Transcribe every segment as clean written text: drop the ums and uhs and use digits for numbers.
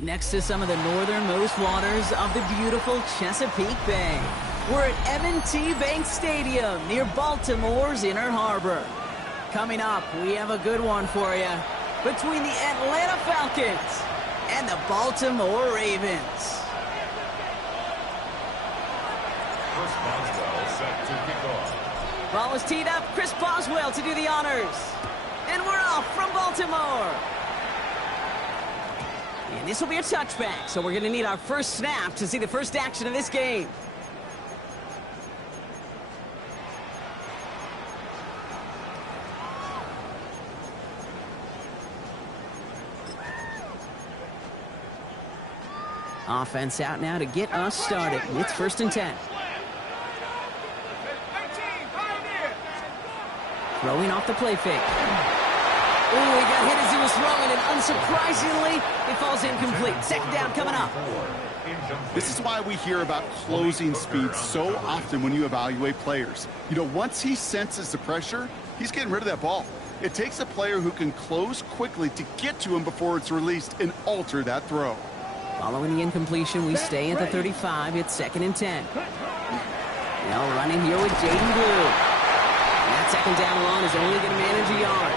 next to some of the northernmost waters of the beautiful Chesapeake Bay. We're at M&T Bank Stadium near Baltimore's Inner Harbor. Coming up, we have a good one for you between the Atlanta Falcons and the Baltimore Ravens. Chris Boswell set to kick off. Ball is teed up. Chris Boswell to do the honors. And we're off from Baltimore. And this will be a touchback, so we're going to need our first snap to see the first action of this game. Offense out now to get us started. It's 1st and 10. Throwing off the play fake. Ooh, he got hit as he was throwing, and unsurprisingly, it falls incomplete. 2nd down coming up. This is why we hear about closing speed so often when you evaluate players. You know, once he senses the pressure, he's getting rid of that ball. It takes a player who can close quickly to get to him before it's released and alter that throw. Following the incompletion, we stay at the 35. It's 2nd and 10. Now running here with Jaden Blue. And that 2nd down run is only going to manage a yard.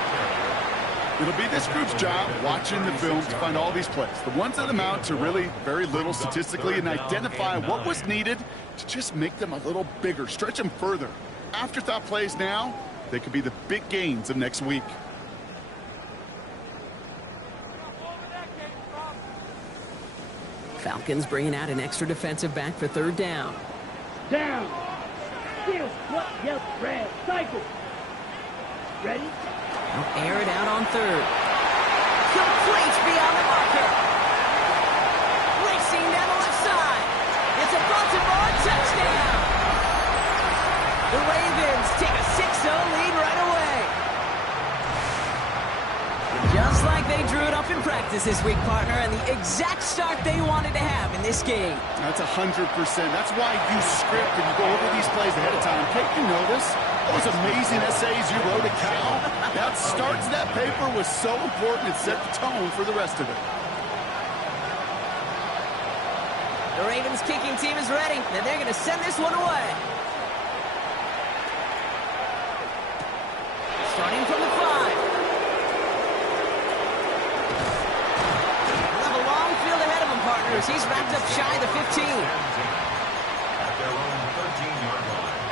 It'll be this group's job watching the film to find all these plays. The ones that amount to really very little statistically and identify what was needed to just make them a little bigger, stretch them further. Afterthought plays now, they could be the big gains of next week. Falcons bringing out an extra defensive back for 3rd down. Down. Still, what, yell, red, cycle. Ready? They'll air it out on 3rd. Complete beyond the marker. Racing down the left side. It's a Baltimore touchdown. The Ravens take a 6-0 lead right away. Just like they drew it up in practice this week, partner, and the exact start they wanted to have in this game. That's 100%. That's why you script and you go over these plays ahead of time. Kate, you know this. Those amazing essays you wrote at Cal, that start to that paper was so important. It set the tone for the rest of it. The Ravens kicking team is ready, and they're going to send this one away. Starting from the 5. We'll have a long field ahead of him, partners. He's wrapped up shy of the 15. At their own 13-yard line.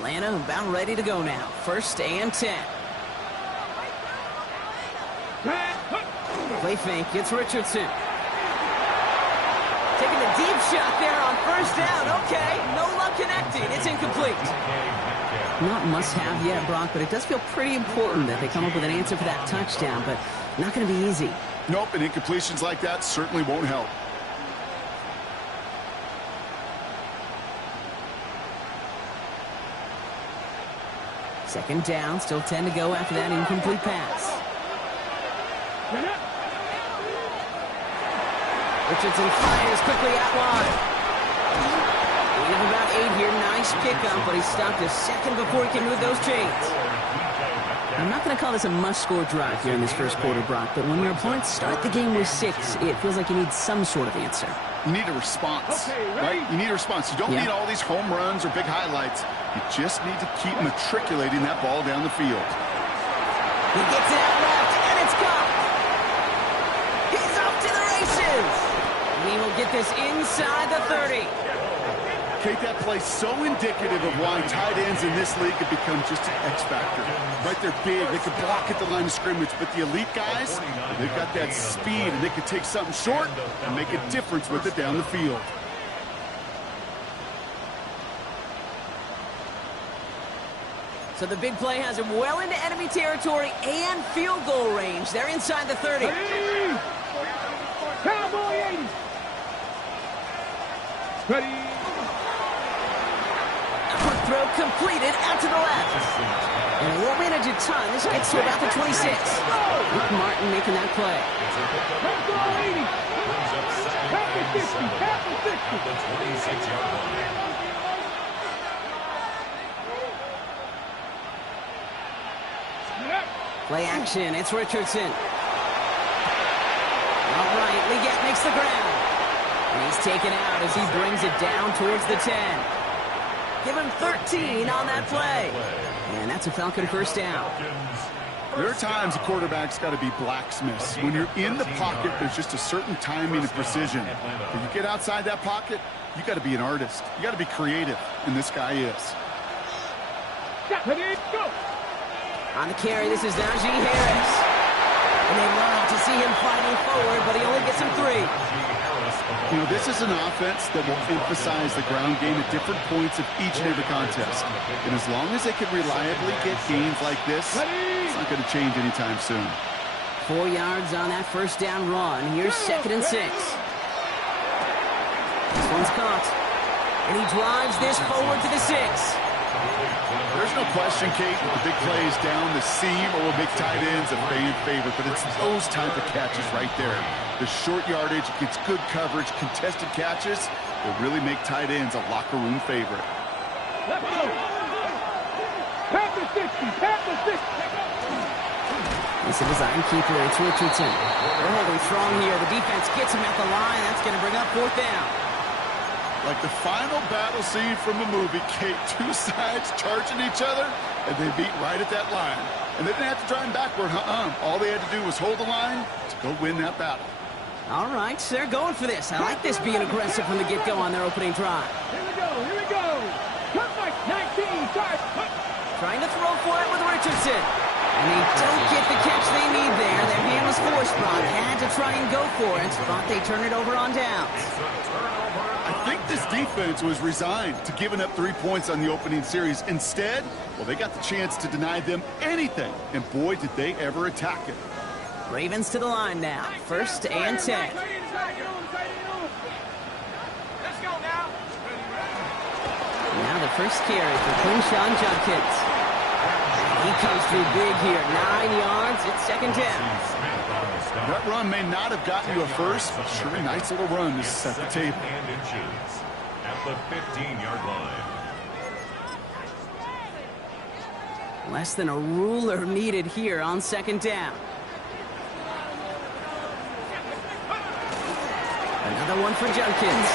Atlanta about ready to go now. 1st and 10. Play fake. It's Richardson. Taking a deep shot there on 1st down. Okay, no luck connecting. It's incomplete. Not must-have yet, Brock, but it does feel pretty important that they come up with an answer for that touchdown, but not going to be easy. Nope, and incompletions like that certainly won't help. Second down, still 10 to go after that incomplete pass. Richardson fires quickly out wide. We have about 8 here. Nice pickup, but he stopped a second before he can move those chains. I'm not going to call this a must-score drive here in this first quarter, Brock, but when your opponents start the game with 6, it feels like you need some sort of answer. You need a response, right? You need a response. You don't need all these home runs or big highlights. You just need to keep matriculating that ball down the field. He gets it out left, and it's caught. He's off to the races. We will get this inside the 30. Kate, that play's so indicative of why tight ends in this league have become just an X factor. Right, they're big, they can block at the line of scrimmage, but the elite guys, they've got that speed, and they can take something short and make a difference with it down the field. So the big play has him well into enemy territory and field goal range. They're inside the 30. Cowboy 80. Ready. throw completed out to the left. And they won't manage a ton. This gets to about the 26. Luke Martin making that play. Let's go, 80. Half the 50. Half the 50. The 26-yard line. Play action. It's Richardson. All right, Leggett makes the ground. And he's taken out as he brings it down towards the 10. Give him 13 on that play. And that's a Falcon first down. There are times a quarterback's got to be blacksmiths. When you're in the pocket, there's just a certain timing and precision. When you get outside that pocket, you got to be an artist. You got to be creative, and this guy is. Ready, go. On the carry, this is Najee Harris. And they love to see him fighting forward, but he only gets him 3. You know, this is an offense that will emphasize the ground game at different points of each and every contest. And as long as they can reliably get gains like this, it's not going to change anytime soon. 4 yards on that first down run. Here's 2nd and 6. This one's caught. And he drives this forward to the 6. There's no question, Kate, that the big plays down the seam or will make tight ends a fan favorite, but it's those type of catches right there. The short yardage, gets good coverage, contested catches will really make tight ends a locker room favorite. Let's go. Half the 60. Half the 60. It's a design keeper. It's Richardson. They're holding strong here. The defense gets him at the line. That's going to bring up 4th down. Like the final battle scene from a movie, Kate, 2 sides charging each other, and they beat right at that line. And they didn't have to drive backward, All they had to do was hold the line to go win that battle. All right, they're going for this. I like this being aggressive from the get-go on their opening drive. Here we go. Here we go. Cut like 19. Start. Trying to throw for it with Richardson. And they don't get the catch they need there. Their hand was forced, Ron. Had to try and go for it, but they turn it over on downs. I think this defense was resigned to giving up 3 points on the opening series. Instead, well, they got the chance to deny them anything. And boy, did they ever attack it. Ravens to the line now. 1st and 10. Let's go now. Now the first carry for Quinshawn Judkins. He comes through big here. 9 yards. It's 2nd down. That run may not have gotten you a first, but sure a nice little run to set the table. At the 15-yard line. Less than a ruler needed here on 2nd down. Another one for Judkins.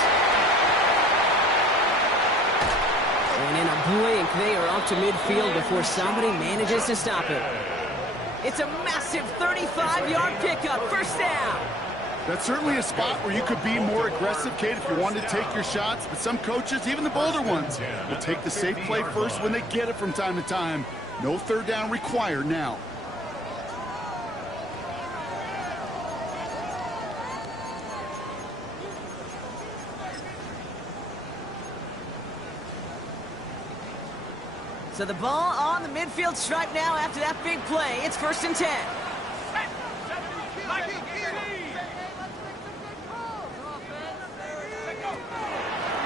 And in a blink, they are up to midfield before somebody manages to stop it. It's a massive 35-yard pickup, 1st down. That's certainly a spot where you could be more aggressive, Kate, if you wanted to take your shots. But some coaches, even the bolder ones, will take the safe play first when they get it from time to time. No 3rd down required now. So the ball on the midfield stripe now after that big play. It's 1st and 10.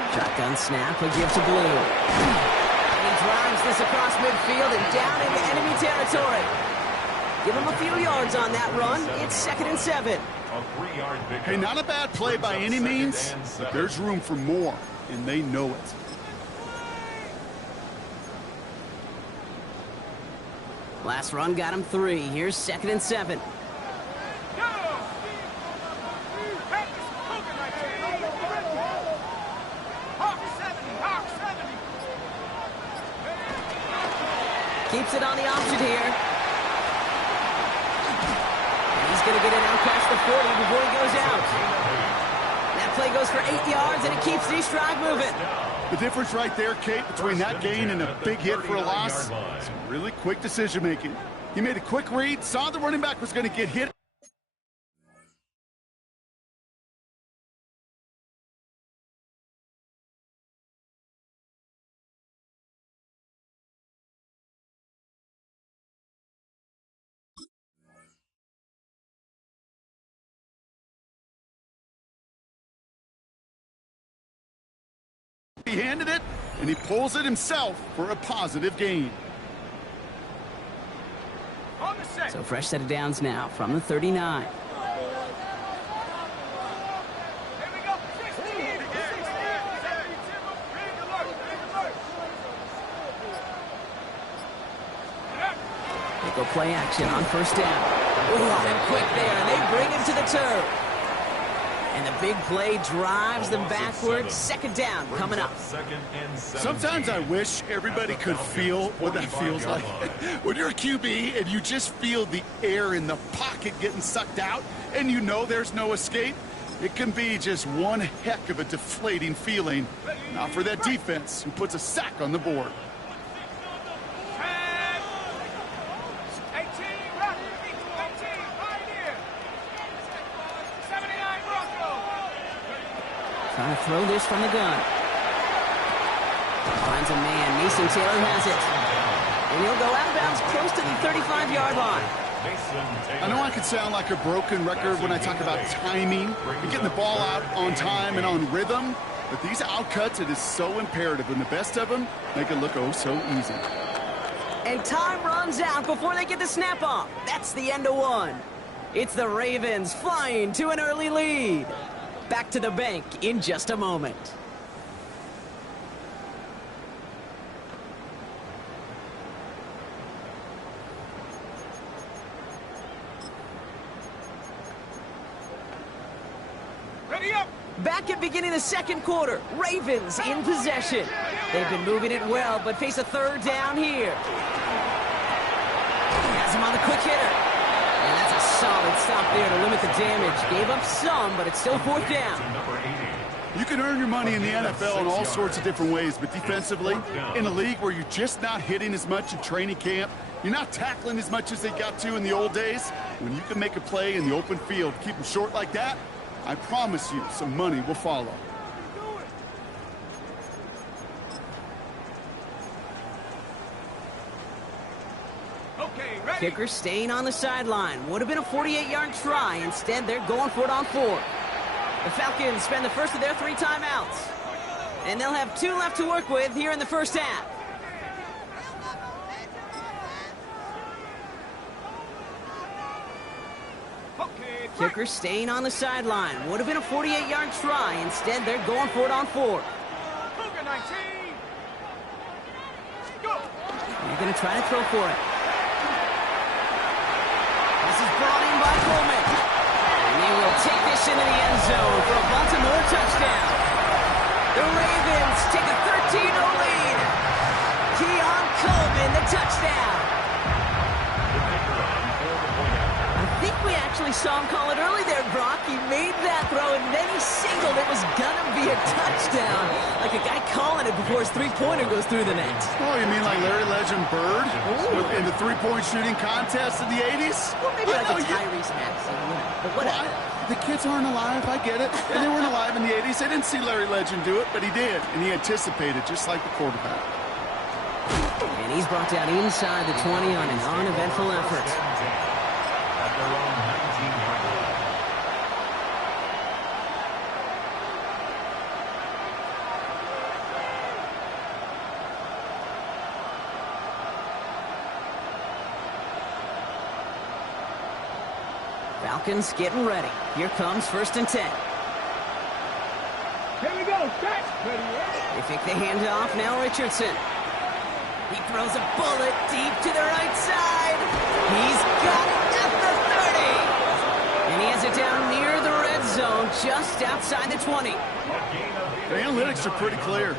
Shotgun snap, a give to Blue. And he drives this across midfield and down into enemy territory. Give him a few yards on that run. It's 2nd and 7. A 3-yard pickup. Hey, not a bad play by any means, but there's room for more, and they know it. Last run got him 3. Here's 2nd and 7. Keeps it on the option here. And he's going to get it out past the 40 before he goes out. That play goes for 8 yards, and it keeps the drive moving. The difference right there, Kate, between that gain and a big hit for a loss, is really quick decision-making. He made a quick read, saw the running back was going to get hit. He handed it, and he pulls it himself for a positive gain. So fresh set of downs now from the 39. They go play action on first down. Oh, and quick there, and they bring him to the turf. And the big play drives them backwards. Second down coming up. Sometimes I wish everybody could feel what that feels like. When you're a QB and you just feel the air in the pocket getting sucked out and you know there's no escape, it can be just one heck of a deflating feeling. Not for that defense who puts a sack on the board. Trying to throw this from the gun. Finds a man. Mason Taylor has it. And he'll go out of bounds close to the 35-yard line. I know I could sound like a broken record when I talk about timing and getting the ball out on time and on rhythm, but these outcuts, it is so imperative, and the best of them make it look oh so easy. And time runs out before they get the snap off. That's the end of one. It's the Ravens flying to an early lead. Back to the bank in just a moment. Ready up. Back at beginning of the second quarter, Ravens in possession. They've been moving it well, but face a third down here. Has him on the quick hitter. And that's a solid stop there to limit the damage. Gave up some, but it's still fourth down. You can earn your money in the NFL in all sorts of different ways, but defensively, in a league where you're just not hitting as much in training camp, you're not tackling as much as they got to in the old days, when you can make a play in the open field, keep them short like that, I promise you some money will follow. Okay, ready. Kicker staying on the sideline. Would have been a 48-yard try. Instead, they're going for it on 4. The Falcons spend the first of their 3 timeouts. And they'll have 2 left to work with here in the first half. Okay, Kicker staying on the sideline. Would have been a 48-yard try. Instead, they're going for it on 4. Cougar 19. Go. They're going to try to throw for it. This is brought in by Coleman. And they will take this into the end zone for a Baltimore touchdown. The Ravens take a 13-0 lead. Keon Coleman, the touchdown. I think we actually saw him call it early there, Brock. He made that throw, and then he singled. It was going to be a touchdown. Like a guy calling it before his three-pointer goes through the net. Oh, you mean like Larry Legend Bird in the three-point shooting contest in the 80s? Well, maybe like a Tyrese Maxey, but whatever. The kids aren't alive, I get it. And they weren't alive in the 80s. They didn't see Larry Legend do it, but he did. And he anticipated, just like the quarterback. And he's brought down inside the 20 on an uneventful effort. Falcons getting ready. Here comes 1st and 10. Here we go. Set. Ready. They fake the handoff. Now Richardson. He throws a bullet deep to the right side. He's got it at the 30. And he has it down near the red zone, just outside the 20. The analytics are pretty clear.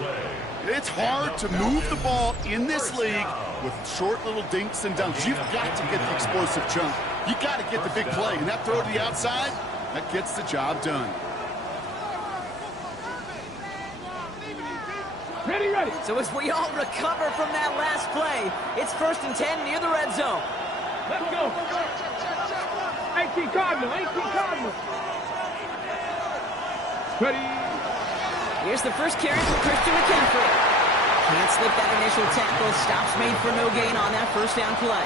It's hard to move the ball in this league with short little dinks and dunks. You've got to get the explosive chunk. You got to get the big play. And that throw to the outside, that gets the job done. Ready, ready. So as we all recover from that last play, it's 1st and 10 near the red zone. Let's go. 18 Cardinal. 18 Cardinal. Ready. Here's the first carry for Christian McCaffrey. Can't slip that initial tackle. Stops made for no gain on that first down play.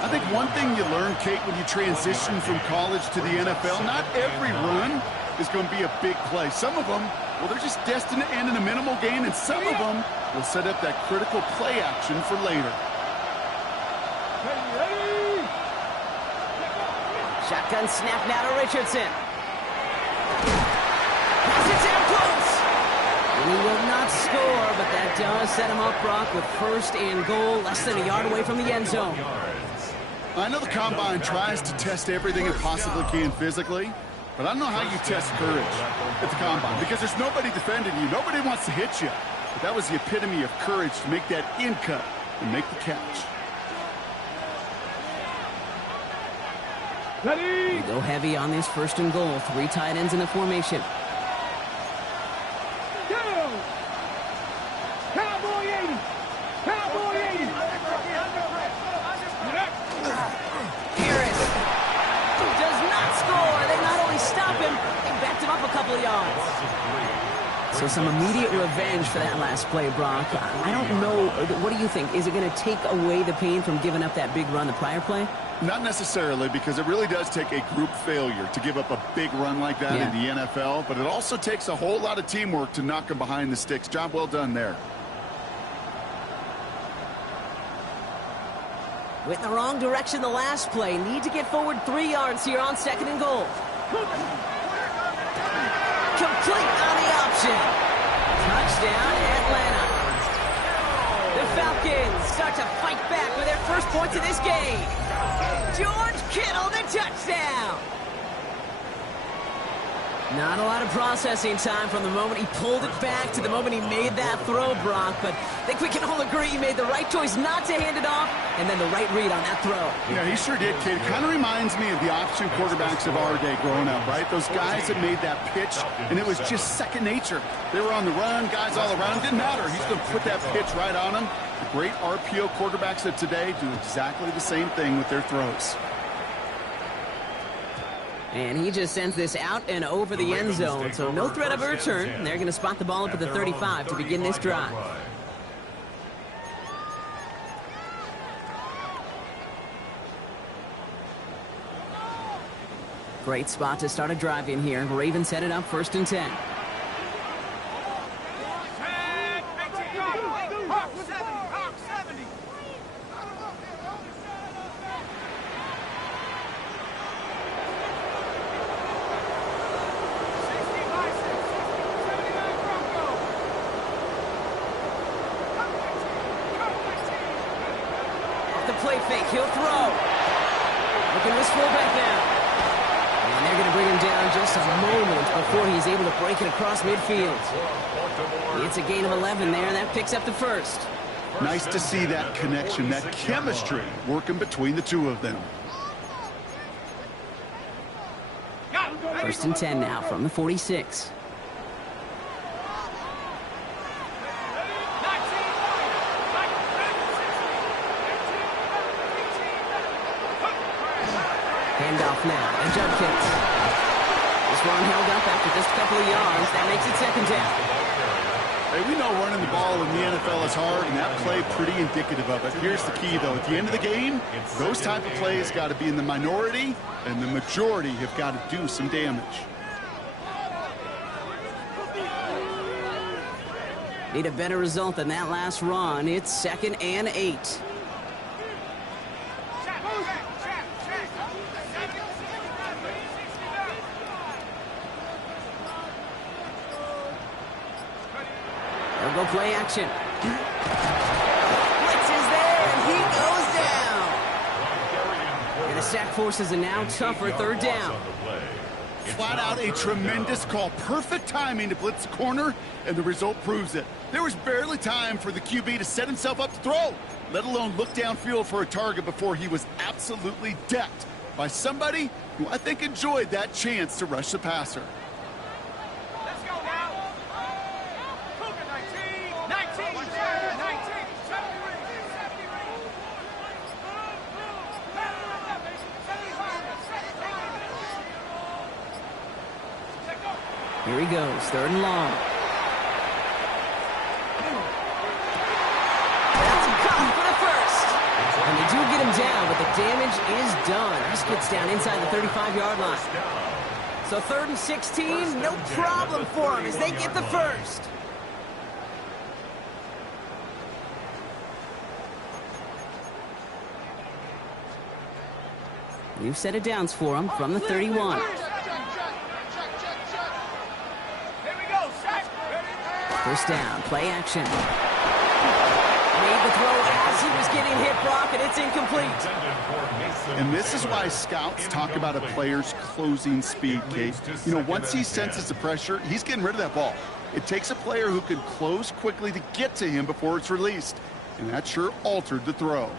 I think one thing you learn, Kate, when you transition from college to the NFL, not every run is going to be a big play. Some of them well, they're just destined to end in a minimal gain, and some of them will set up that critical play action for later. Shotgun snap now to Richardson. Pass it down close. He will not score, but that does set him up, Brock, with first and goal, less than a yard away from the end zone. I know the Combine tries to test everything it possibly can physically, but I don't know how you test courage at the Combine, because there's nobody defending you. Nobody wants to hit you. But that was the epitome of courage to make that in cut and make the catch. We go heavy on this first and goal. 3 tight ends in the formation. Cowboy 80! Cowboy 80! Harris does not score. They not only stop him, they backed him up a couple of yards. So some immediate revenge for that last play, Brock. I don't know. What do you think? Is it going to take away the pain from giving up that big run the prior play? Not necessarily, because it really does take a group failure to give up a big run like that in the NFL, but it also takes a whole lot of teamwork to knock them behind the sticks. Job well done there. Went in the wrong direction the last play. Need to get forward 3 yards here on second and goal. Complete on the option. Touchdown, Atlanta. The Falcons start to fight back with their first points of this game. George Kittle, the touchdown. Not a lot of processing time from the moment he pulled it back to the moment he made that throw, Brock. But I think we can all agree he made the right choice not to hand it off, and then the right read on that throw. Yeah, he sure did, kid. It kind of reminds me of the option quarterbacks of our day growing up, right? Those guys that made that pitch, and it was just second nature. They were on the run, guys all around. Didn't matter. He's going to put that pitch right on them. The great RPO quarterbacks of today do exactly the same thing with their throws. And he just sends this out and over the end zone, so no threat of a return. They're going to spot the ball up at the 35 to begin this drive. Great spot to start a drive in here. Ravens set it up 1st and 10. Play fake, he'll throw. Looking this fullback now. And they're going to bring him down just a moment before he's able to break it across midfield. It's a gain of 11 there, and that picks up the first. Nice to see that connection, that chemistry working between the two of them. 1st and 10 now from the 46. Handoff now, and Judkins. This one held up after just a couple of yards. That makes it 2nd down. Hey, we know running the ball in the NFL is hard, and that play pretty indicative of it. Here's the key, though. At the end of the game, those type of plays got to be in the minority, and the majority have got to do some damage. Need a better result than that last run. It's 2nd and 8. They'll go play action. Blitz is there, and he goes down. And the sack forces a now tougher 3rd down. Flat out a tremendous call. Perfect timing to blitz the corner, and the result proves it. There was barely time for the QB to set himself up to throw, let alone look downfield for a target before he was absolutely decked by somebody who I think enjoyed that chance to rush the passer. Let's go now. Cougar 19. 19. 19. Here he goes, 3rd and long. That's caught for the first. And they do get him down, but the damage is done. This gets down inside the 35-yard line. So 3rd and 16, no problem for them as they get the first. New set of downs for them from the 31. First down, play action. Made the throw as he was getting hit, Brock, and it's incomplete. And this is why scouts talk about a player's closing speed, Kate. You know, once he senses the pressure, he's getting rid of that ball. It takes a player who can close quickly to get to him before it's released. And that sure altered the throw.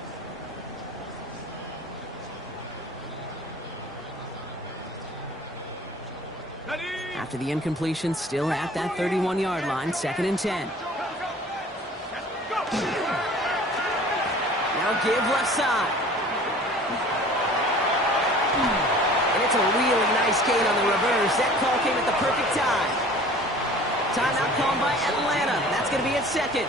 After the incompletion, still at that 31-yard line, 2nd and 10. Now give left side. And it's a really nice gain on the reverse. That call came at the perfect time. Timeout called by Atlanta. That's going to be its 2nd.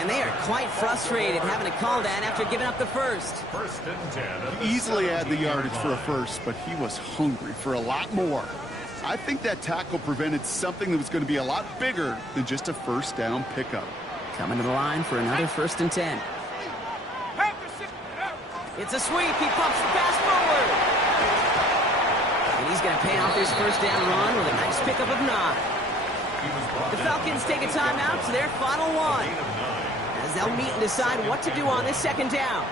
And they are quite frustrated having to call that after giving up the first. 1st and 10. He easily had the yardage for a first, but he was hungry for a lot more. I think that tackle prevented something that was going to be a lot bigger than just a first down pickup. Coming to the line for another 1st and 10. It's a sweep. He pumps the pass forward. And he's going to pay off his first down run with a nice pickup of 9. The Falcons take a timeout to their final one, as they'll meet and decide what to do on this 2nd down.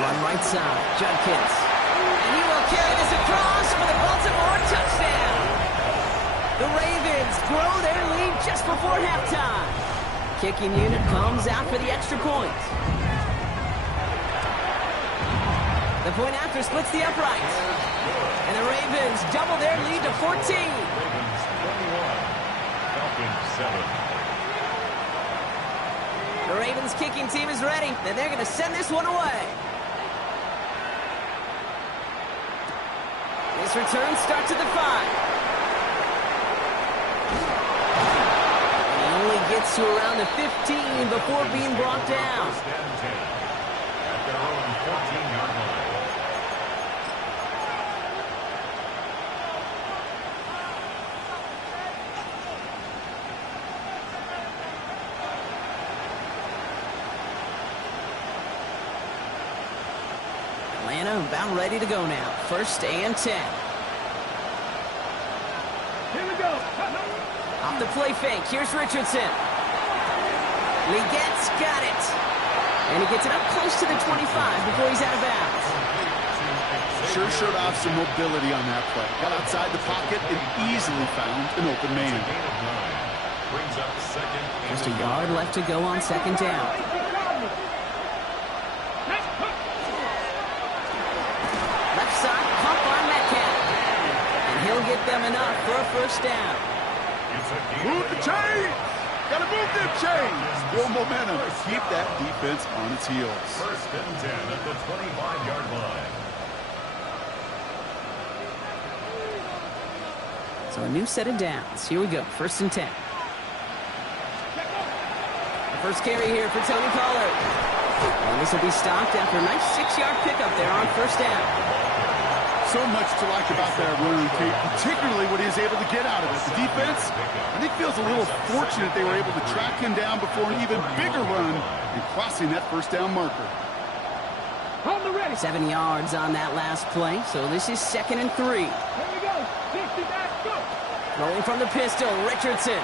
Run right side, Judkins. And he will carry this across for the Baltimore touchdown. The Ravens grow their lead just before halftime. Kicking unit comes out for the extra point. The point after splits the uprights. And the Ravens double their lead to 14. Ravens 21. Falcons 7. The Ravens kicking team is ready, and they're going to send this one away. This return starts at the 5. And he only gets to around the 15 before being brought down. 1st and 10. At their own 14-yard line. Atlanta about ready to go now. 1st and 10. Here we go. Off the play fake. Here's Richardson. Legette's got it. And he gets it up close to the 25 before he's out of bounds. Sure showed off some mobility on that play. Got outside the pocket and easily found an open man. Gain of 9. Brings up 2nd. Just a yard left to go on 2nd down. Left side, caught by Metcalf. And he'll get them enough for a first down. It's a gain Move of the 9. chains! Gotta move them chains! Build momentum. Keep that defense on its heels. 1st and 10 at the 25-yard line. So a new set of downs. Here we go. 1st and 10. The first carry here for Tony Pollard. And this will be stopped after a nice 6-yard pickup there on 1st down. So much to like about that run, Kate, particularly what he was able to get out of it. The defense, I think, feels a little fortunate they were able to track him down before an even bigger run and crossing that first down marker. On the ready. 7 yards on that last play, so this is 2nd and 3. Here we go. 60 back, go. Rolling from the pistol, Richardson.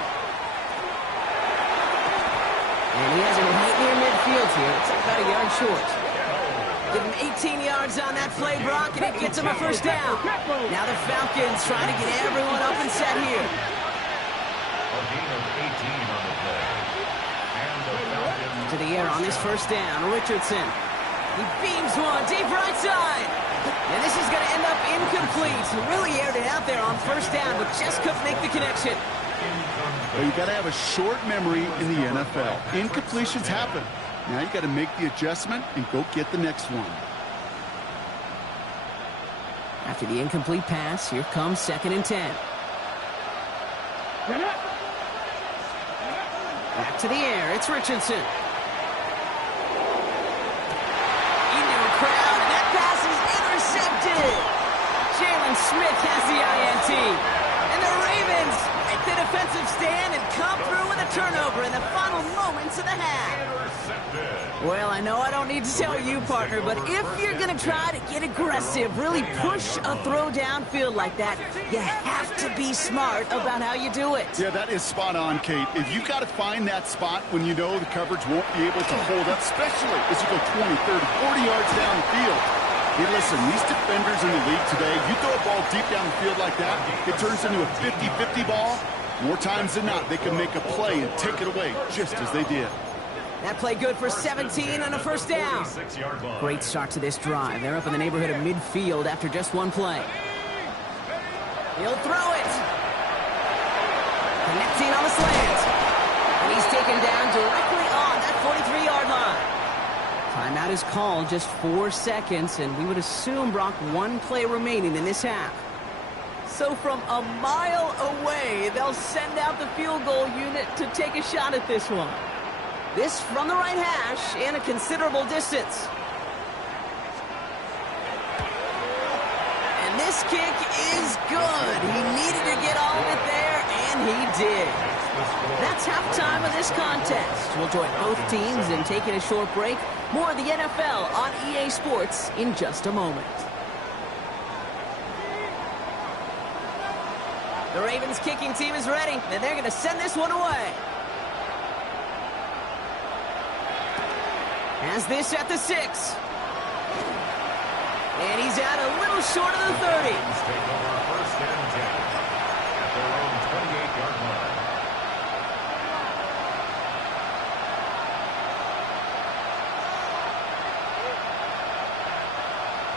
And he has him right near midfield here. It's about a yard short. Give him 18 yards on that play, Brock, and it gets him a first down. Now the Falcons trying to get everyone up and set here. A gain of 18 on the play. And the Falcons To the air on this first down, Richardson. He beams one deep right side. And this is going to end up incomplete. He really aired it out there on first down, but just couldn't make the connection. Well, you got to have a short memory in the NFL. Incompletions happen. Now you got to make the adjustment and go get the next one. After the incomplete pass, here comes 2nd and 10. Back to the air, it's Richardson. Into a crowd, and that pass is intercepted. Jalen Smith has the INT. And the Ravens make the defensive stand and come through with a turnover in the final moments of the half. Well, I know I don't need to tell you, partner, but if you're going to try to get aggressive, really push a throw downfield like that, you have to be smart about how you do it. Yeah, that is spot on, Kate. If you got to find that spot when you know the coverage won't be able to hold up, especially as you go 20, 30, 40 yards down the field. Hey, listen, these defenders in the league today, you throw a ball deep down the field like that, it turns into a 50-50 ball. More times than not, they can make a play and take it away, just as they did. That play good for 17 and a first down. Great start to this drive. They're up in the neighborhood of midfield after just one play. He'll throw it. Connecting on the slant. And he's taken down directly on that 43-yard line. Timeout is called, just 4 seconds, and we would assume, Brock, one play remaining in this half. So from a mile away, they'll send out the field goal unit to take a shot at this one. This from the right hash and a considerable distance. And this kick is good. He needed to get all of it there, and he did. That's halftime of this contest. We'll join both teams in taking a short break. More of the NFL on EA Sports in just a moment. The Ravens kicking team is ready, and they're going to send this one away. Has this at the 6. And he's out a little short of the 30. He's taking over 1st and 10 at their own 28-yard line.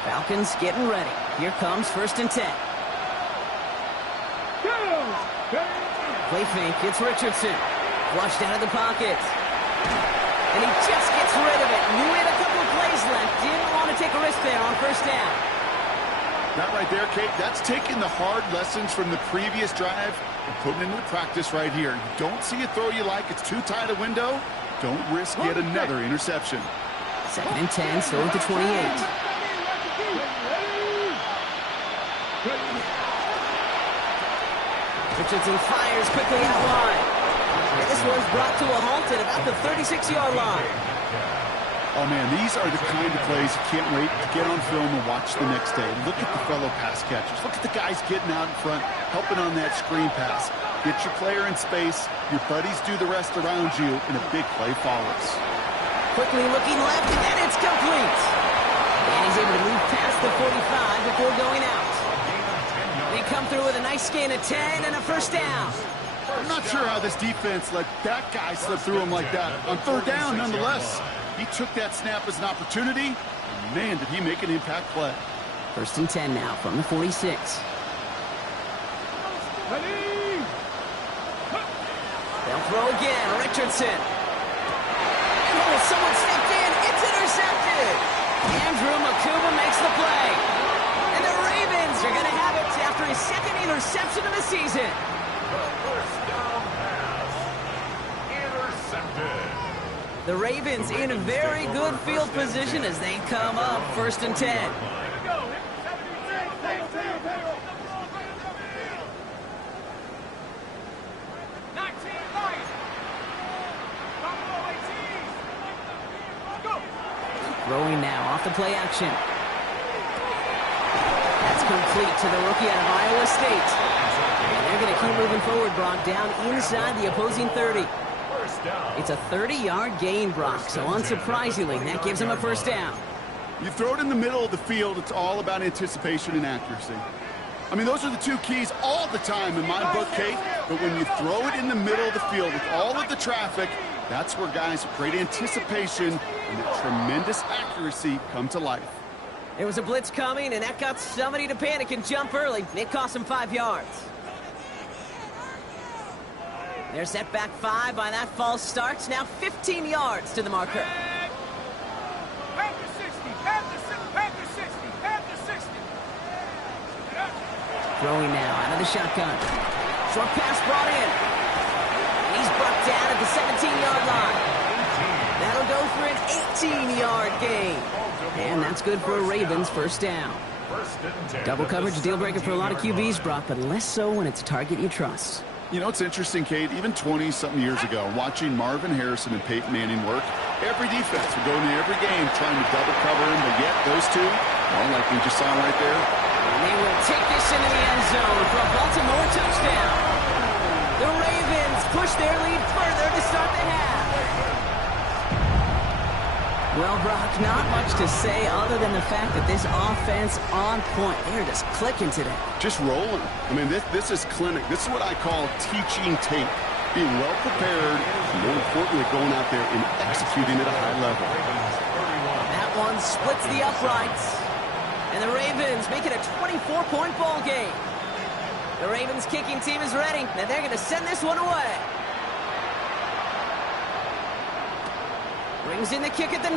Falcons getting ready. Here comes 1st and 10. Play fake, it's Richardson. Flushed out of the pocket. And he just gets rid of it. Knew he had a couple of plays left. Didn't want to take a risk there on 1st down. That right there, Kate, that's taking the hard lessons from the previous drive and putting into practice right here. You don't see a throw you like, it's too tight a window, don't risk yet another interception. 2nd and 10, still at the 28. Richardson fires quickly out wide. And this one's brought to a halt at about the 36-yard line. Oh, man, these are the kind of plays you can't wait to get on film and watch the next day. Look at the fellow pass catchers. Look at the guys getting out in front, helping on that screen pass. Get your player in space. Your buddies do the rest around you, and a big play follows. Quickly looking left, and it's complete. And he's able to move past the 45 before going out. They come through with a nice gain of 10 and a 1st down. I'm not sure how this defense let that guy slip through him like that. On 3rd down, nonetheless, he took that snap as an opportunity. And man, did he make an impact play. 1st and 10 now from the 46. They'll throw again. Richardson. Oh, someone stepped in. It's intercepted. Andrew Makuba makes the play. And the Ravens are going to have it after his 2nd interception of the season. The 1st down pass. Intercepted. The Ravens in a very good field position as they come up 1st and 10. Throwing now off the play action. That's complete to the rookie out of Iowa State. And they're going to keep moving forward, Brock, down inside the opposing 30. It's a 30-yard gain, Brock, so unsurprisingly, that gives him a 1st down. You throw it in the middle of the field, it's all about anticipation and accuracy. I mean, those are the two keys all the time in my book, Kate. But when you throw it in the middle of the field with all of the traffic, that's where guys with great anticipation and that tremendous accuracy come to life. There was a blitz coming, and that got somebody to panic and jump early. It cost him 5 yards. They're set back 5 by that false start. Now 15 yards to the marker. Throwing now out of the shotgun. Short pass brought in. And he's brought down at the 17-yard line. That'll go for an 18-yard gain. And that's good for a Ravens first down. Double coverage, a deal breaker for a lot of QBs, Brock, but less so when it's a target you trust. You know, it's interesting, Kate, even 20-something years ago, watching Marvin Harrison and Peyton Manning work, every defense would go into every game trying to double cover him, but yet those two, well, like we just saw right there. And they will take this into the end zone for a Baltimore touchdown. The Ravens push their lead further to start the half. Well, Brock, not much to say other than the fact that this offense on point. They're just clicking today. Just rolling. I mean, this is clinic. This is what I call teaching tape. Being well prepared, and more importantly, going out there and executing at a high level. That one splits the uprights. And the Ravens make it a 24-point ball game. The Ravens kicking team is ready, and they're going to send this one away. Brings in the kick at the 9.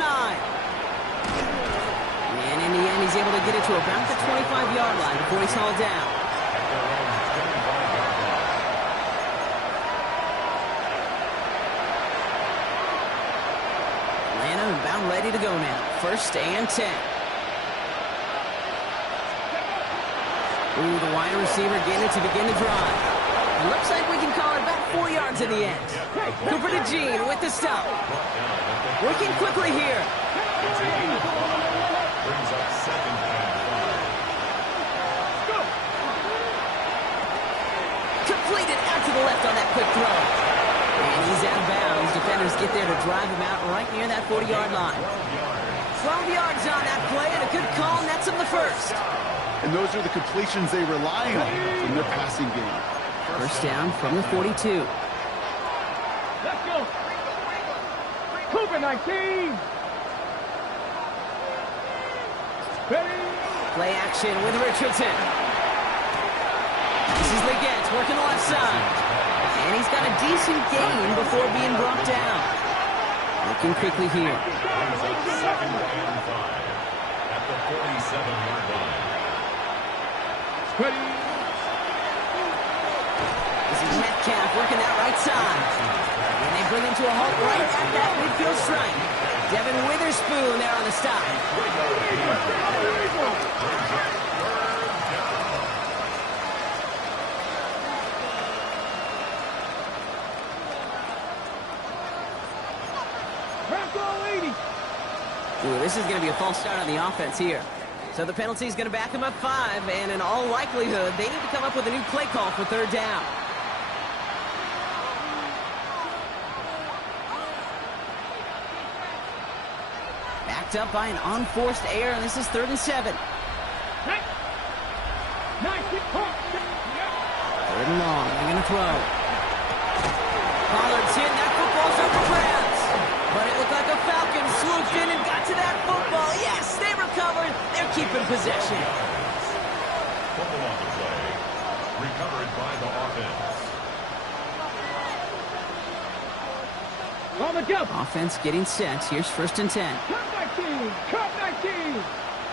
And in the end, he's able to get it to about the 25-yard line before he's hauled down. Atlanta about ready to go now. 1st and 10. Ooh, the wide receiver getting it to begin the drive. It looks like we can call it about 4 yards in the end. Cooper to Gene with the stop. Working quickly here. Brings up 2nd and 5. Completed out to the left on that quick throw. And he's out of bounds. Defenders get there to drive him out right near that 40-yard line. 12 yards on that play, and a good call, and that's him the first. And those are the completions they rely on in their passing game. First down from the 42. Let's go. Cooper 19. Ready. Play action with Richardson. This is Leggett working the left side. And he's got a decent gain before being brought down. Looking quickly here. Brings up 2nd and 5 at the 47-yard line. Ready. This is Metcalf working that right side. And they bring him to a halt right at that midfield strike. Devin Witherspoon there on the stop. Ooh, this is going to be a false start on the offense here. So the penalty is going to back him up 5, and in all likelihood, they need to come up with a new play call for 3rd down. Backed up by an unforced error, and this is 3rd and 7. 3rd and long, they're going to throw. Pollard's hit, that football's up for grabs. But it looked like a Falcon swooped in and got to that football. Yes, they recovered. They're keeping possession. Football on the play. Recovered by the offense. On the jump. Offense getting set. Here's 1st and 10. Cut 19. Cut 19.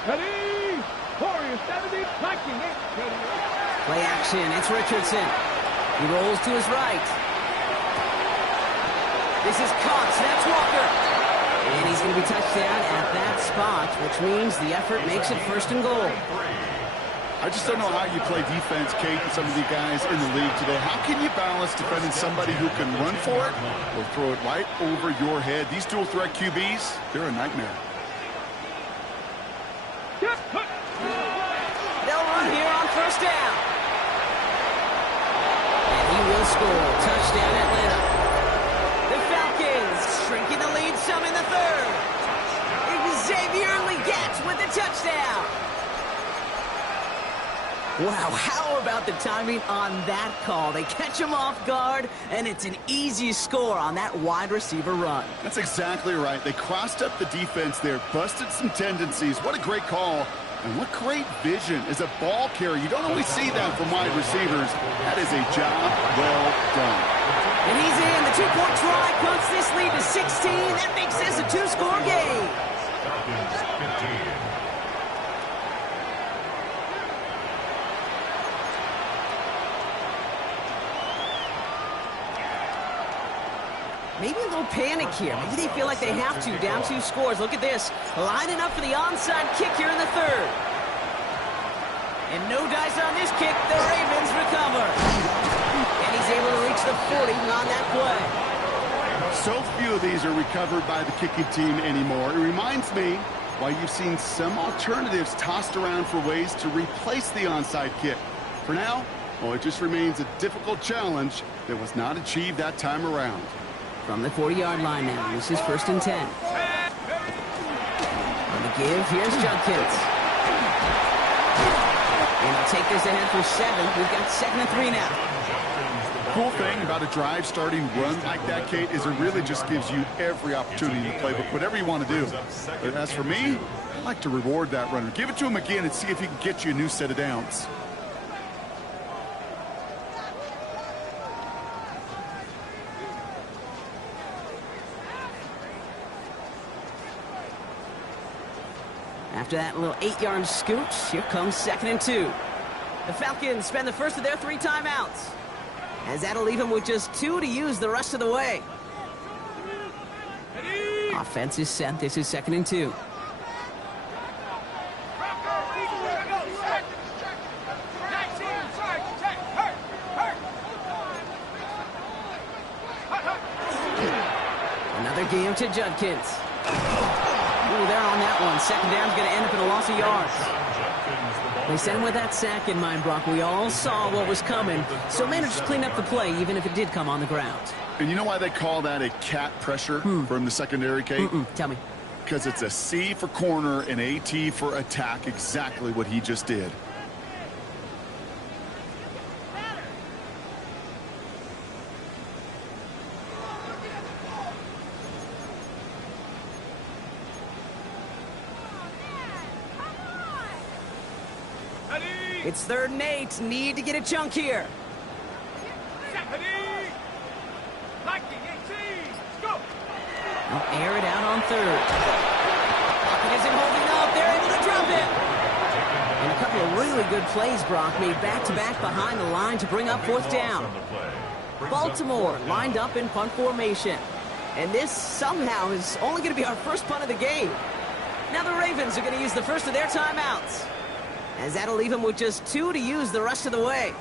Ready. Warriors 70. 19. Play action. It's Richardson. He rolls to his right. This is Cox. That's Walker. And he's going to be touched down at that spot, which means the effort makes it 1st and goal. I just don't know how you play defense, Kate, and some of the guys in the league today. How can you balance defending somebody who can run for it or throw it right over your head? These dual threat QBs, they're a nightmare. They'll run here on 1st down. And he will score. Touchdown, Atlanta. The Falcons shrinking the lead some in the 3rd. Xavier Leggett with the touchdown. Wow, how about the timing on that call? They catch him off guard, and it's an easy score on that wide receiver run. That's exactly right. They crossed up the defense there, busted some tendencies. What a great call, and what great vision as a ball carrier. You don't always see that from wide receivers. That is a job well done. And he's in. The 2-point try cuts this lead to 16. That makes this a 2-score game. Falcons 15. Maybe a little panic here. Maybe they feel like they have to. Down 2 scores. Look at this. Lining up for the onside kick here in the third. And no dice on this kick. The Ravens recover. And he's able to reach the 40 on that play. So few of these are recovered by the kicking team anymore. It reminds me why you've seen some alternatives tossed around for ways to replace the onside kick. For now, well, it just remains a difficult challenge that was not achieved that time around. From the 40-yard line now, this is 1st and 10. On the give, here's Judkins. And he'll take this ahead for 7. We've got 2nd and 3 now. Cool thing about a drive starting run like that, Kate, is it really just gives you every opportunity to play whatever you want to do. But as for me, I like to reward that runner. Give it to him again and see if he can get you a new set of downs. After that little 8-yard scooch, here comes 2nd and 2. The Falcons spend the first of their 3 timeouts, as that'll leave them with just 2 to use the rest of the way. Offense is set. This is 2nd and 2. Another game to Judkins. Ooh, they're on that one. 2nd down's going to end up in a loss of yards. They sent him with that sack in mind, Brock. We all saw what was coming, so managed to clean up the play, even if it did come on the ground. And you know why they call that a cat pressure from the secondary, Kate? Tell me. Because it's a C for corner and a T for attack, exactly what he just did. It's 3rd and 8. Need to get a chunk here. They'll air it out on 3rd. It isn't holding up. They're able to drop it. And a couple of really good plays, Brock, made back-to-back behind the line to bring up 4th down. Baltimore lined up in punt formation. And this somehow is only going to be our first punt of the game. Now the Ravens are going to use the first of their timeouts, as that'll leave them with just 2 to use the rest of the way.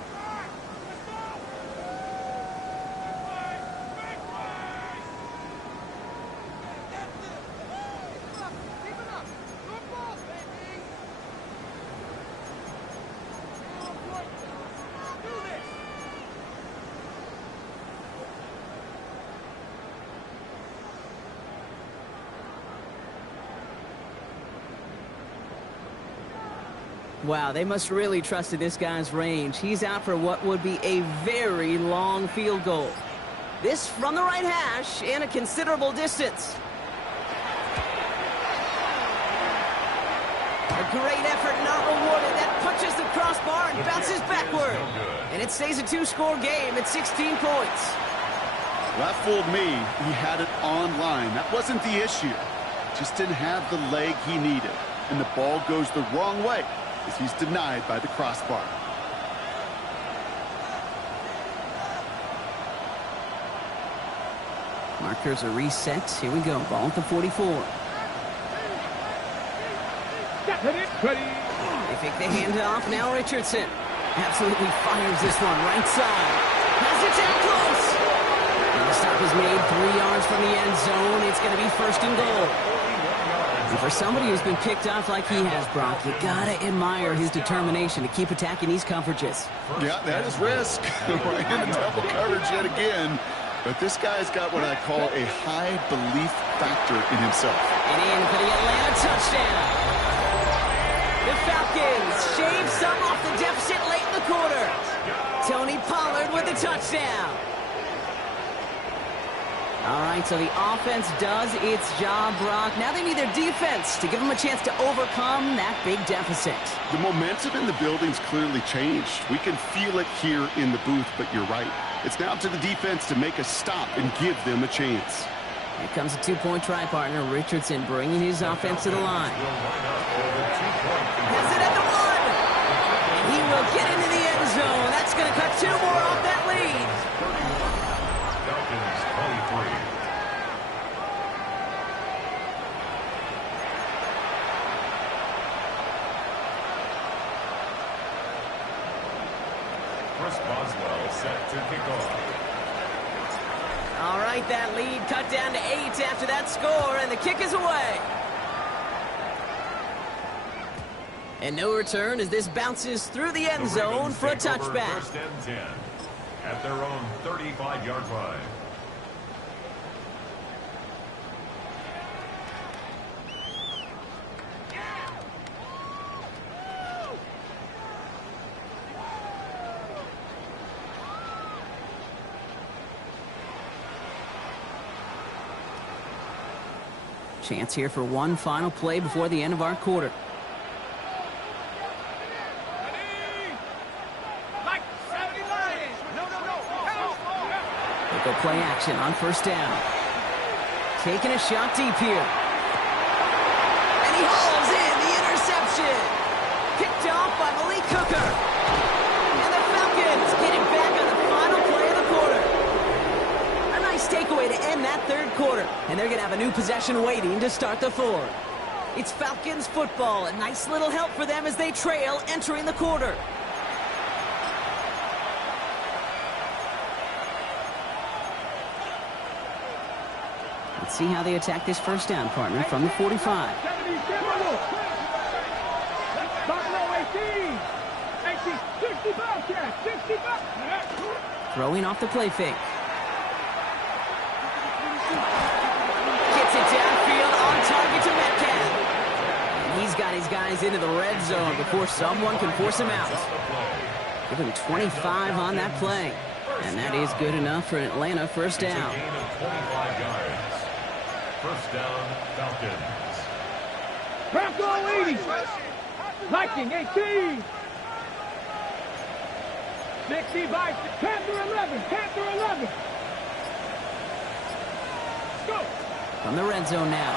Wow, they must really trust in this guy's range. He's out for what would be a very long field goal. This from the right hash and a considerable distance. A great effort not rewarded. That punches the crossbar and bounces backward. And it stays a 2-score game at 16 points. That fooled me. He had it on line. That wasn't the issue. Just didn't have the leg he needed. And the ball goes the wrong way, as he's denied by the crossbar. Markers are reset. Here we go. Ball at the 44. They fake the handoff. Now Richardson absolutely fires this one right side. Has it down close. And the stop is made 3 yards from the end zone. It's going to be 1st and goal. And for somebody who's been picked off like he has, Brock, you gotta admire his determination to keep attacking these coverages. Yeah, that is risk. Right in the double coverage yet again. But this guy's got what I call a high belief factor in himself. And in for the Atlanta touchdown. The Falcons shave some off the deficit late in the quarter. Tony Pollard with the touchdown. All right, so the offense does its job, Brock. Now they need their defense to give them a chance to overcome that big deficit. The momentum in the building's clearly changed. We can feel it here in the booth, but you're right. It's now to the defense to make a stop and give them a chance. Here comes a 2-point try partner. Richardson bringing his offense to the line. Has it at the 1. And he will get into the end zone. That's going to cut 2 more off that lead. Chris Boswell set to kick off. All right, that lead cut down to 8 after that score, and the kick is away. And no return as this bounces through the end zone for a touchback. First and 10 at their own 35-yard line. Chance here for one final play before the end of our quarter. They go play action on first down. Taking a shot deep here. And he hauls in the interception. Picked off by Malik Hooker. And the Falcons get it back on the final play of the quarter. A nice takeaway to end that third quarter. And they're going to have a new possession waiting to start the fourth. It's Falcons football. A nice little help for them as they trail entering the quarter. Let's see how they attack this first down, partner, from the 45. Throwing off the play fake. Gets it downfield on target to Metcalf. And he's got his guys into the red zone before someone can force him out. Give him 25 on that play. And that is good enough for an Atlanta first down. First down, Falcons. Bronco 80. Viking 18. 65. Panther 11. Panther 11. Go. From the red zone now.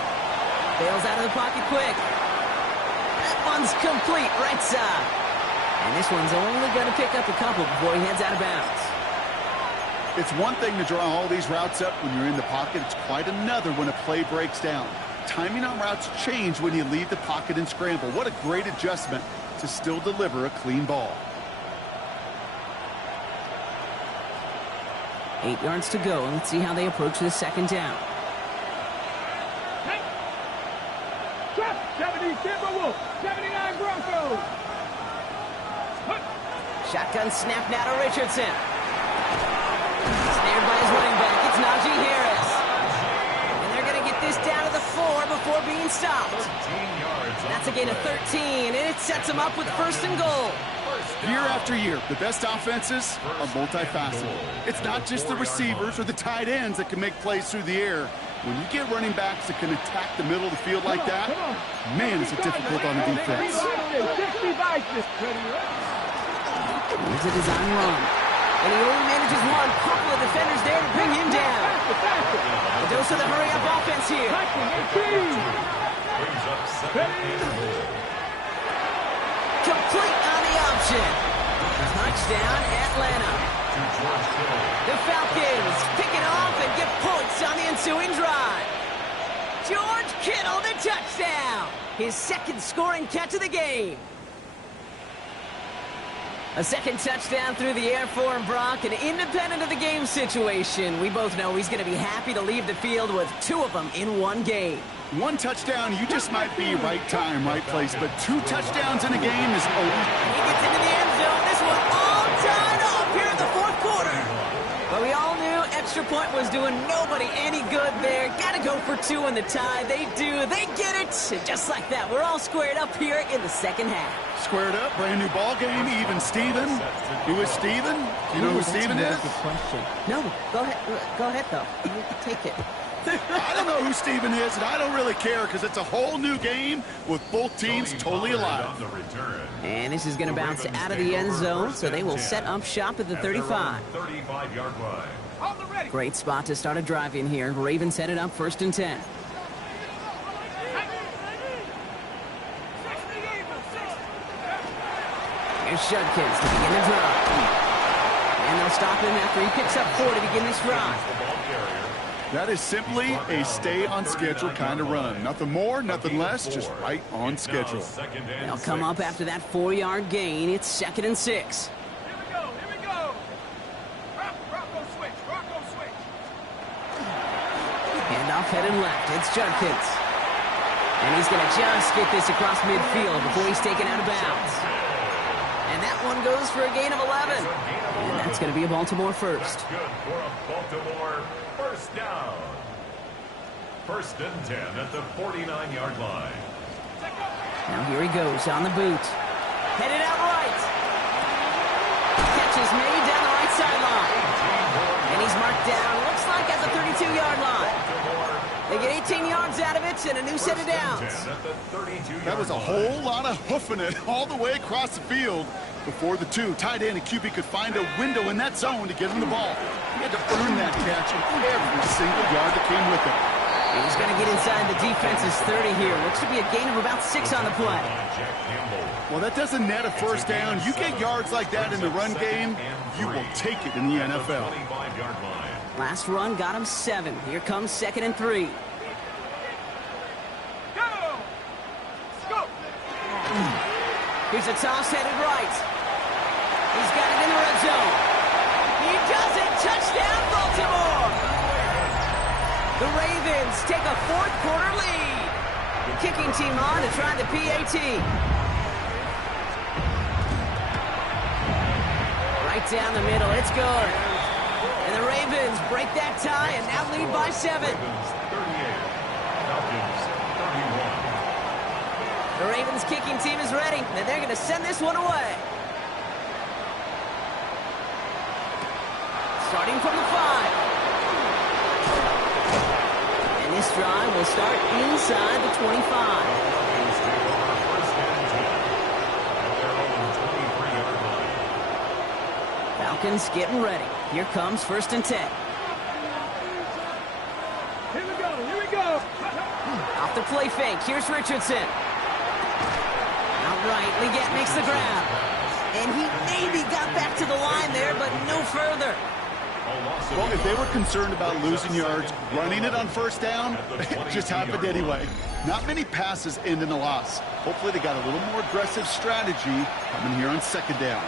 Bails out of the pocket quick. That one's complete right side. And this one's only going to pick up a couple before he heads out of bounds. It's one thing to draw all these routes up when you're in the pocket. It's quite another when a play breaks down. Timing on routes change when you leave the pocket and scramble. What a great adjustment to still deliver a clean ball. 8 yards to go, and let's see how they approach this second down. 70 Timberwolves, 79 Broncos. Shotgun snap now to Richardson. Snared by his running back, it's Najee Harris. And they're going to get this down to the 4 before being stopped. 13 yards. That's a gain of 13, and it sets them up with first and goal. Year after year, the best offenses are multifaceted. It's not just the receivers or the tight ends that can make plays through the air. When you get running backs that can attack the middle of the field like that, man, is it difficult on the defense. Here's a design run. And he only manages one. Couple of defenders there to bring him down. A dose of the hurry-up offense here. Brings up second and goal. Complete on the option. Touchdown, Atlanta. The Falcons pick it off and get points on the ensuing drive. George Kittle, the touchdown. His second scoring catch of the game. A second touchdown through the air for him, Brock, and independent of the game situation, we both know he's going to be happy to leave the field with 2 of them in one game. One touchdown, you just might be right time, right place, but 2 touchdowns in a game is always... He gets into the end zone. This one all tied up here in the fourth quarter. But we all knew extra point was doing nobody any good there. Got to go for 2 in the tie. They do. They get it. And just like that, we're all squared up here in the second half. Squared up, brand new ball game, even Steven. Who is Steven? Do you know who Steven is? Good question. No, go ahead. Go ahead, though. You take it. I don't know who Steven is, and I don't really care because it's a whole new game with both teams totally alive. And this is going to bounce out of the end zone, so they will set up shop at the 35. 35-yard line. Great spot to start a drive in here. Ravens headed up first and 10. Here's Judkins to begin the drive. And they'll stop him after he picks up 4 to begin this drive. That is simply a stay-on-schedule kind of run. Nothing more, nothing less, just right on schedule. They'll come up after that 4-yard gain. It's 2nd and 6. Here we go. headed left. It's Judkins. And he's going to just get this across midfield before he's taken out of bounds. And that one goes for a gain of 11. And that's going to be a Baltimore first. That's good for a Baltimore first down. First and 10 at the 49-yard line. Now here he goes on the boot. Headed out right. Catch is made down the right sideline. And he's marked down, looks like at the 32-yard line. They get 18 yards out of it and a new set of downs. That was a whole lot of hoofing it all the way across the field before the two tight end and QB could find a window in that zone to get him the ball. He had to earn that catch every single yard that came with it. He's going to get inside the defense's 30 here. Looks to be a gain of about 6 on the play. Well, that doesn't net a first down. You get yards like that in the run game, you will take it in the NFL. Last run got him 7. Here comes 2nd and 3. Here's a toss headed right. He's got it in the red zone. He does it. Touchdown, Baltimore. The Ravens take a fourth-quarter lead. The kicking team on to try the PAT. Right down the middle. It's good. And the Ravens break that tie and now lead by 7. The Ravens kicking team is ready, and they're going to send this one away. Starting from the 5. And this drive will start inside the 25. Falcons getting ready. Here comes 1st and 10. Here we go, here we go. Off the play fake, here's Richardson. Outright, Leggett makes the grab. And he maybe got back to the line there, but no further. Well, if they were concerned about losing yards, running it on first down, it just happened anyway. Not many passes end in a loss. Hopefully they got a little more aggressive strategy coming here on 2nd down.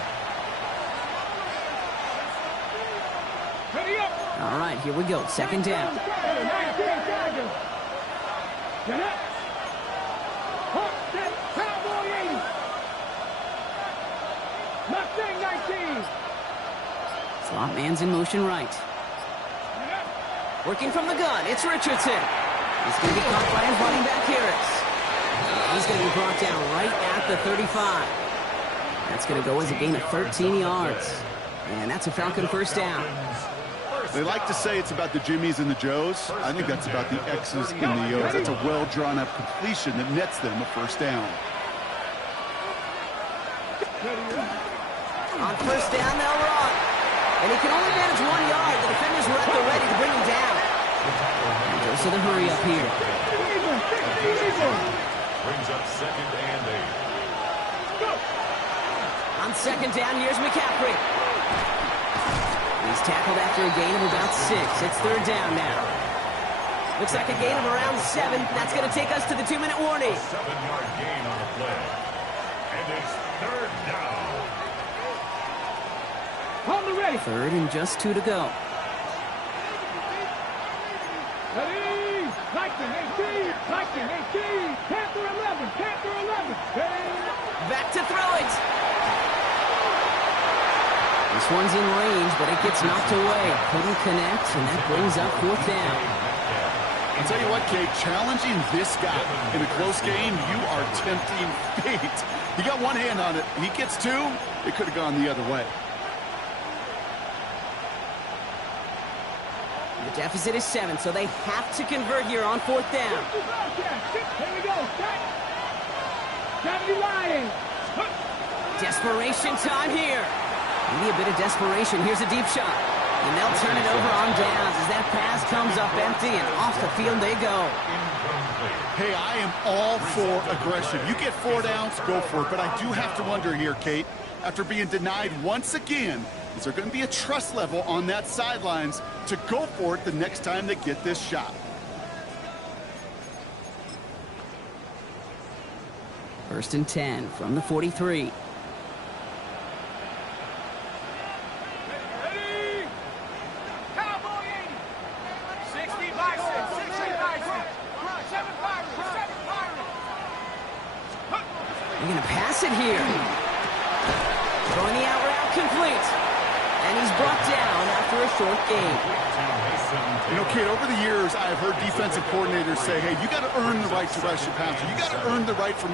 All right, here we go. 2nd down. Slot man's in motion right. Working from the gun, it's Richardson. He's going to get caught by his running back Harris. He's going to be brought down right at the 35. That's going to go as a gain of 13 yards. And that's a Falcon first down. They like to say it's about the Jimmies and the Joes. I think that's about the X's and the O's. That's a well-drawn-up completion that nets them a first down. On first down, they'll run. And he can only manage 1 yard. The defenders were at the ready to bring him down. And goes to the hurry up here. Brings up 2nd and 8. On 2nd down, here's McCaffrey. He's tackled after a gain of about 6. It's 3rd down now. Looks like a gain of around 7. That's going to take us to the 2-minute warning. 7-yard gain on the play. And it's 3rd down. On the ready. 3rd and just 2 to go. Ready. Viking 18. Viking 18. Panther 11. Panther 11. Back to throw it. This one's in range, but it gets knocked away. Couldn't connect, and that brings up 4th down. I'll tell you what, Kate, challenging this guy in a close game, you are tempting fate. He got one hand on it. He gets 2. It could have gone the other way. The deficit is 7, so they have to convert here on 4th down. Here we go. Got Lions. Desperation time here. Maybe a bit of desperation. Here's a deep shot. And they'll turn it over on downs as that pass comes up empty, and off the field they go. Hey, I am all for aggression. You get 4 downs, go for it. But I do have to wonder here, Kate, after being denied once again, is there going to be a trust level on that sidelines to go for it the next time they get this shot? First and 10 from the 43. Cowboy 80. 60 Bison. 60 Bison. They're going to pass it here. Throwing the out route complete. And he's brought down after a short gain. You know, Kate, over the years, I've heard defensive coordinators say, hey, you got to earn the right to rush your passer. You got to earn the right for me